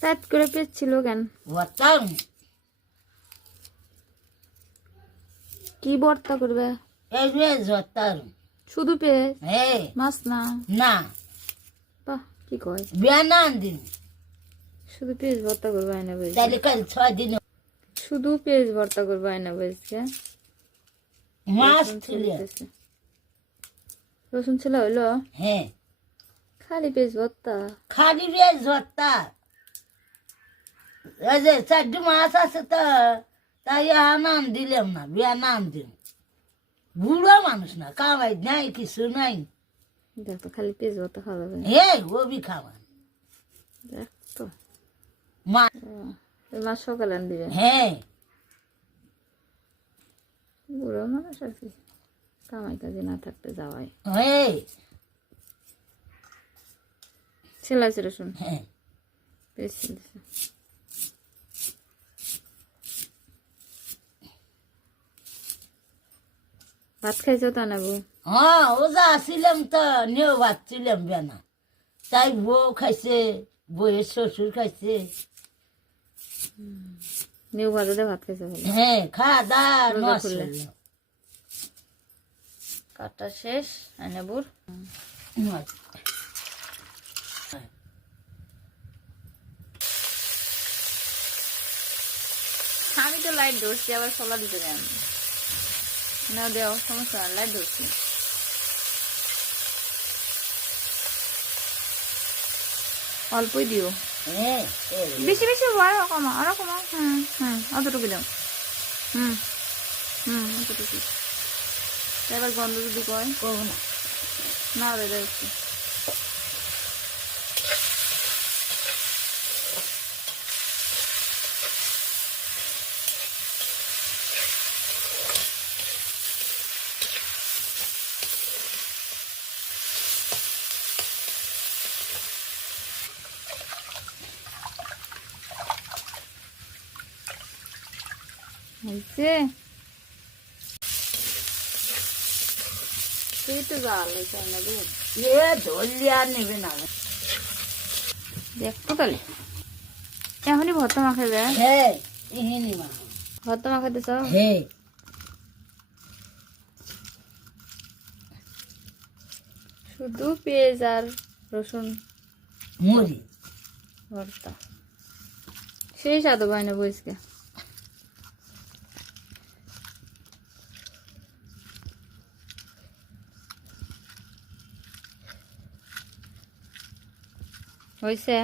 তাত করে পেঁচ ছিল কেন? ভর্তা কি ভর্তা করবে? এই পেঁয়াজ ভর্তা শুধু পেঁচ, হে মাছ না? না বাহ, কি কয়, বেনান দিন শুধু পেঁচ ভর্তা করবে আয়না বলছে। তাহলে কাল 6 দিন শুধু পেঁচ ভর্তা করবে আয়না বলছে। মাছ ছিল রসুন ছিল হইলো, হ্যাঁ খালি পেঁচ ভর্তা। খালি পেঁয়াজ ভর্তা এই যে 4 মাছ আছে তো তাই নাম দিলাম না বেনান দিন বুড়ো মানুষ না কামাই নাই কিছু নাই দেখতো খালি পেঁচ ভর্তা খাওয়া যাবে। হে ওবি খাওয়া দেখতো মা মাছ সকালে আন দিবে। হ্যাঁ বুড়ো মানুষ আর কি, কামাই কাজে না থাকতে যাওয়াই। হ্যাঁ ছেলাইছে রসুন, হ্যাঁ পেঁচ ছিলছে। ভাত খাইছো তা না বউ? হ্যাঁ ও যা ছিলাম তো নিয়েও ভাবছিলাম বেনা তাই বউ খাইছে বউয়ের শ্বশুর খাইছে নিউ ভাজাতে ভাত খাইছো বলে? হ্যাঁ খাওয়া দাওয়া রোজা নষ্ট খুললে। হলো। কাটা শেষ আয়নাবুর। আমি তো লাইট ধরছি, আবার সোলা দিতে যাই না, দেও সমস্যা না, লাইট ধরছি। অল্পই দিও, হ্যাঁ বেশি বেশি আরো কমা, আরো কমা। হুম হুম, অতটুকু দাও। হুম হুম, অতটুকু। এবার গন্ধ যদি কয় করবো না না রে, একটু হয়েছে। তুই তো জাল হয়েছে আয়নাবুর, এ ধরলি আর নেবে না দেখতো তাহলে এখনই ভর্তা মাখা যায়। হ্যাঁ ইহিনি মা ভর্তা মাখাতে চাও? হ্যাঁ শুধু পেঁয়াজ আর রসুন মুড়ি ভর্তা, সেই স্বাদ হয় না বইসকে। হয়েছে।